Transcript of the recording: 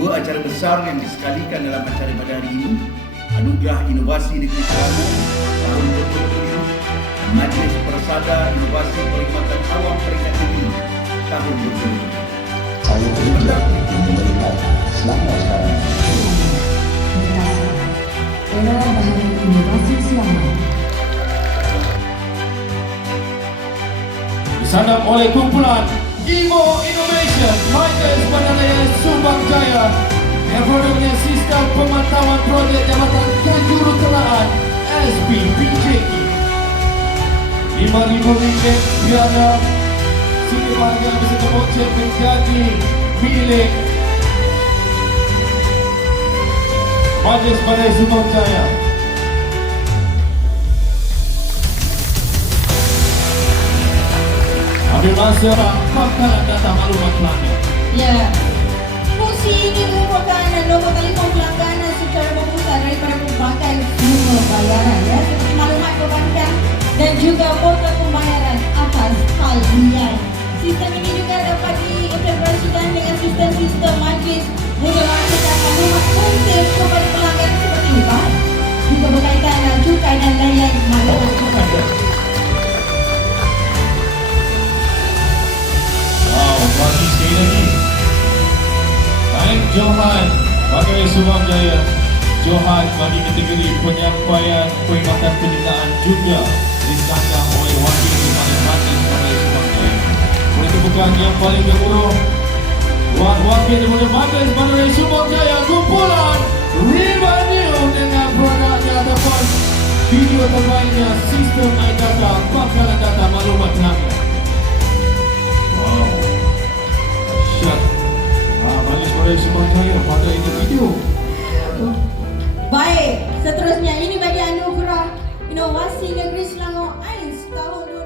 Dua acara besar yang disekalikan dalam acara pada hari ini Anugerah Inovasi Negeri Selangor tahun 2020 dan Majlis Persada Inovasi Perkhidmatan Awam Peringkat Tinggi tahun 2020. Saya untuk melihat Selangor sekarang. Era baharu inovasi Selangor. Oleh kumpulan Imo Innovation Subang Jaya produknya Sistem Pemantauan Projek Jabatan Kejuruteraan SPPJE RM5,000 piala Sini bahagian beserta voucher menjadi milik Majlis Badai Subang Jaya Ambil masa pangkalan data maklumat pelanggan Ya. Ini merupakan nombor telefon pelanggan secara membuka daripada pelbagai sumber bayaran ya seperti maklumat perbankan dan juga portal pembayaran atas dunia. Sistem ini juga dapat diintegrasikan dengan sistem-sistem majlis untuk menghasilkan maklumat penting kepada pelanggan seperti bank, juga berkaitan dengan cukai dan lain-lain maklumat. Wow, Johan Bagai Subang Jaya. Johan bagi kategori penyampaian perkhidmatan pendidikan juga disandang oleh Wakil Majlis Bagai Subang Jaya. Oleh itu bukan yang paling berurung Wak- Wakil Majlis Bagai Subang Jaya Kumpulan Revenue dengan produknya ataupun video terbaiknya Sistem iData Pangkalan Data Maklumat Pelanggan seterusnya ini bagi anugerah Inovasi Negeri Selangor AINS tahun